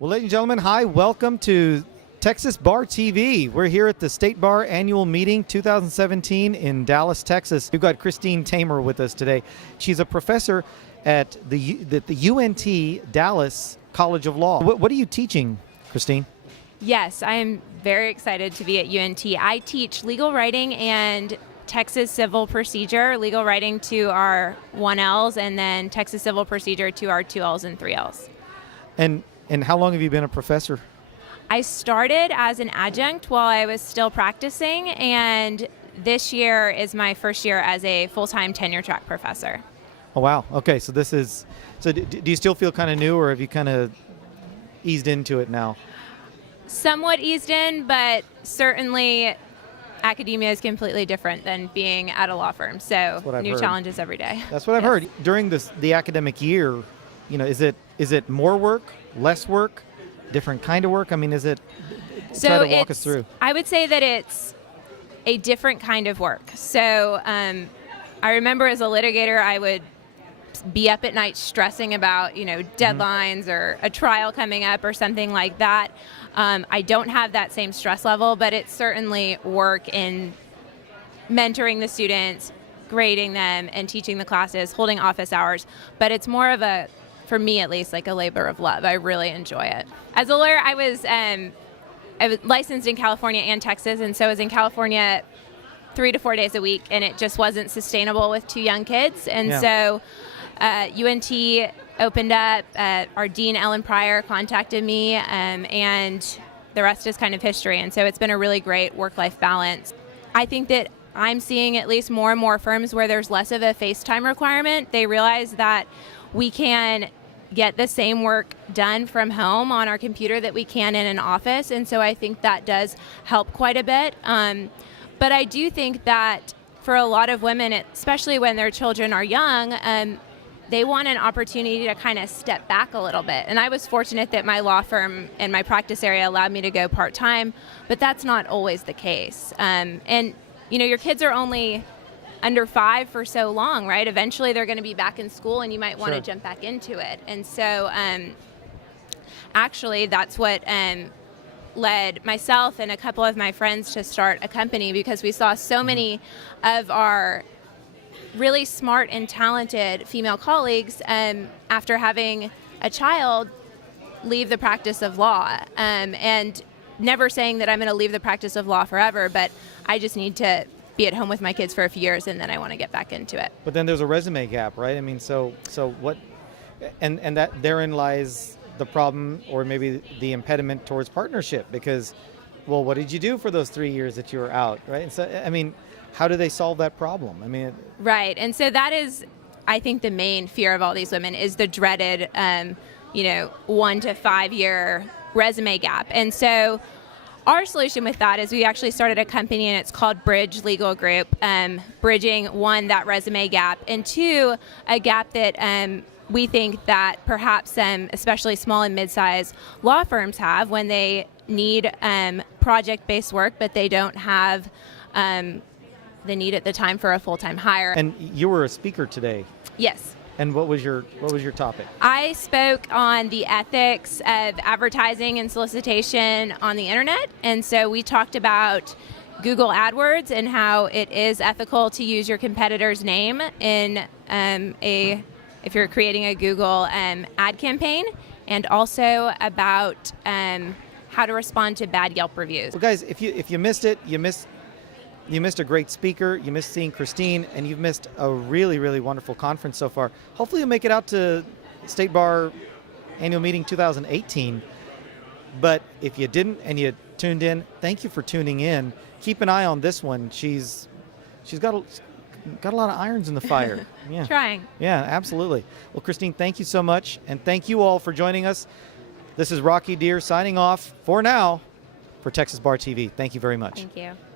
Well, ladies and gentlemen, hi. Welcome to Texas Bar TV. We're here at the State Bar Annual Meeting 2017 in Dallas, Texas. We've got Christine Tamer with us today. She's a professor at the UNT Dallas College of Law. What are you teaching, Christine? Yes, I'm very excited to be at UNT. I teach legal writing and Texas civil procedure, legal writing to our 1Ls and then Texas civil procedure to our 2Ls and 3Ls. And how long have you been a professor? I started as an adjunct while I was still practicing, and this year is my first year as a full-time tenure track professor. Oh, wow. Okay, so do you still feel kind of new, or have you kind of eased into it now? Somewhat eased in, but certainly academia is completely different than being at a law firm, so new challenges every day. That's what I've heard. During the academic year, is it more work, less work, different kind of work? I mean, try to walk us through. I would say that it's a different kind of work. So I remember as a litigator, I would be up at night stressing about, deadlines or a trial coming up or something like that. I don't have that same stress level, but it's certainly work in mentoring the students, grading them, and teaching the classes, holding office hours. But it's more of for me at least, like a labor of love. I really enjoy it. As a lawyer, I was licensed in California and Texas, and so I was in California 3 to 4 days a week, and it just wasn't sustainable with 2 young kids. And so UNT opened up. Our dean, Ellen Pryor, contacted me, and the rest is kind of history. And so it's been a really great work-life balance. I think that I'm seeing at least more and more firms where there's less of a FaceTime requirement. They realize that we can get the same work done from home on our computer that we can in an office, and so I think that does help quite a bit. But I do think that for a lot of women, especially when their children are young, they want an opportunity to kind of step back a little bit. And I was fortunate that my law firm and my practice area allowed me to go part-time, but that's not always the case. And your kids are only under 5 for so long, right? Eventually they're going to be back in school and you might want to jump back into it. And so actually that's what led myself and a couple of my friends to start a company, because we saw so many of our really smart and talented female colleagues after having a child leave the practice of law. And never saying that I'm going to leave the practice of law forever, but I just need to be at home with my kids for a few years, and then I want to get back into it. But then there's a resume gap, right? I mean, so what, and that therein lies the problem, or maybe the impediment towards partnership, because, well, what did you do for those 3 years that you were out, right? And so, I mean, how do they solve that problem? I mean, right. And so that is, I think, the main fear of all these women is the dreaded, 1 to 5 year resume gap. And so our solution with that is we actually started a company, and it's called Bridge Legal Group, bridging, 1, that resume gap, and 2, a gap that we think that perhaps especially small and mid-sized law firms have when they need project-based work, but they don't have the need at the time for a full-time hire. And you were a speaker today. Yes. And what was your topic? I spoke on the ethics of advertising and solicitation on the internet. And so we talked about Google AdWords and how it is ethical to use your competitor's name in if you're creating a Google ad campaign, and also about how to respond to bad Yelp reviews. Well, guys, if you missed it, you missed a great speaker, you missed seeing Christine, and you've missed a really, really wonderful conference so far. Hopefully you'll make it out to State Bar Annual Meeting 2018. But if you didn't and you tuned in, thank you for tuning in. Keep an eye on this one. She's got a lot of irons in the fire. Yeah. Trying. Yeah, absolutely. Well, Christine, thank you so much, and thank you all for joining us. This is Rocky Dhir signing off for now for Texas Bar TV. Thank you very much. Thank you.